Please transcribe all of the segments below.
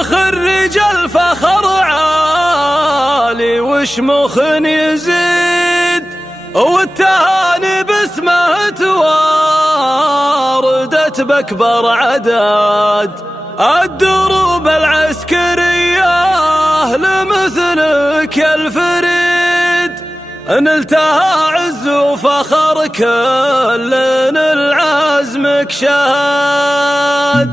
نخرج الفخر عالي وشموخ يزيد، والتهاني باسمه تواردت بأكبر عدد. الدروب العسكرية لمثلك يا الفريد، نلتها عز وفخر كل العزمك شهد.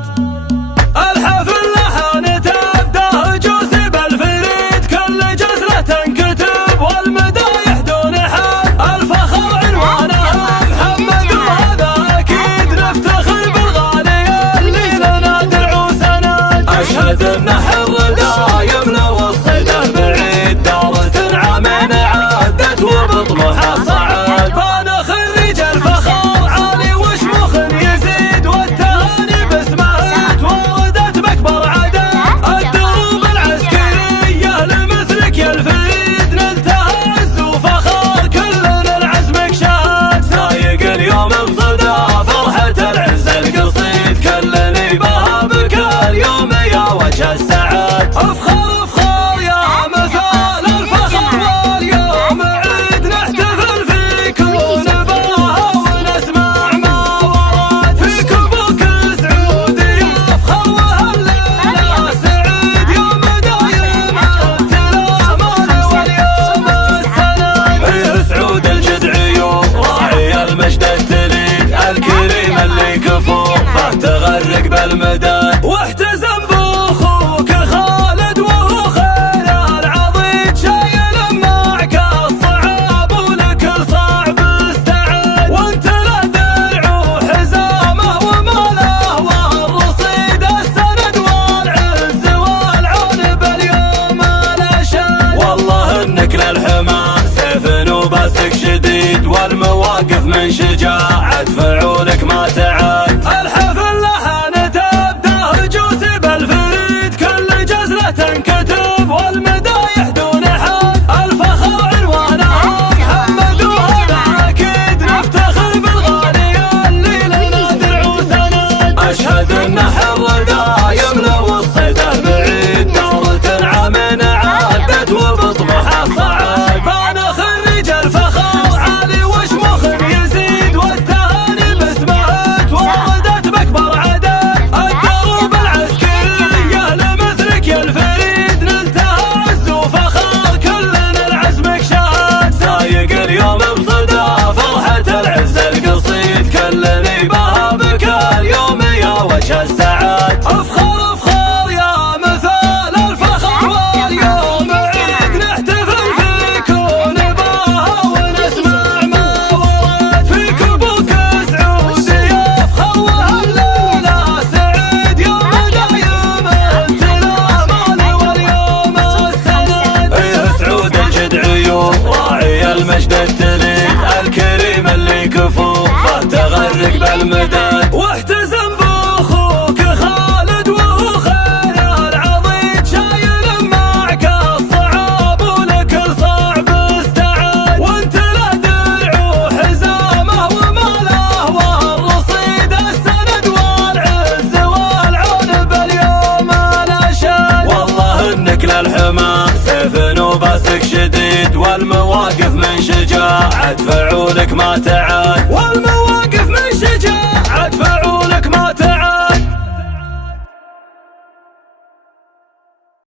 الحفل لحن تبدأ جوسي بالفريد، كل جزلة تنكتب والمدايح دون حد. الفخر عنوانها محمد وهذا أكيد، نفتخر بالغالي اللي لنا درع وسند. أشهد أن حر دايم لو الصيده بعيد، دارة عامين عدت وبطموحها صعد. فانا خريج الفخر عالي وشموخ يزيد، والتهاني باسمه تواردت بأكبر عدد. الدروب العسكرية لمثلك يا الفريد، نلتها عز وفخر كلنا لعزمك شهد. سايق اليوم بصدى فرحة العز القصيد، كلني بها بك اليوم يا وجه السعد. افخر افخر يا مثال الفخر، واليوم عيد نحتفل فيكم ونباها ونسمع ما ورد. فيكم بوك سعود يفخر وهالليلة سعيد، يوم دايم انت الامان واليوم السند. فيه سعود الجدعي راعي المجد التليد، الكريم اللي كفوفه تغرق بالمدد. واحتزم باخوك خالد وهو خير العضيد، شايل معك الصعاب ولكل صعب استعد. وانت له درع وحزامه وماله والرصيد، السند والعز والعون باليوم الاشد. والله انك للحما سيف وباسك شديد، والمواقف من شجاعة فعولك ما تعد. الحفل لحن تبدأ جوسي بالفريد، كل جزلة تنكتب والمدايح دون حد. الفخر عنوانها محمد وهذا أكيد، نفتخر بالغالي اللي لنا درع وسند. أشهد أن حر دايم لو الصيده بعيد، دارة عامين عدت وبطموحها صعد. فأنا خريج الفخر عالي وشموخ يزيد، والتهاني باسمه تواردت بأكبر عدد. الدروب العسكرية لمثلك يا الفريد، نلتها عز وفخر كلنا لعزمك شهد. سايق اليوم بصدى فرحة العز القصيد، كلني بها بك اليوم يا وجه السعد. افخر افخر يا مثال الفخر، واليوم عيد نحتفل فيك ونباها ونسمع ما ورد. فيك بوك سعود يفخر وهالليلة سعيد، يوم دايم انت الامان واليوم السند. ايه سعود الجدعي راعي المجد التليد، الكريم اللي كفوفه تغرق بالمدد. واحتزم باخوك خالد وهو خير العضيد، شايل معك الصعاب ولكل صعب استعد. وانت له درع وحزامه وماله والرصيد، السند والعز والعون باليوم الاشد. والله انك للحما سيف وباسك شديد، والمواقف من شجاعة فعولك ما تعد.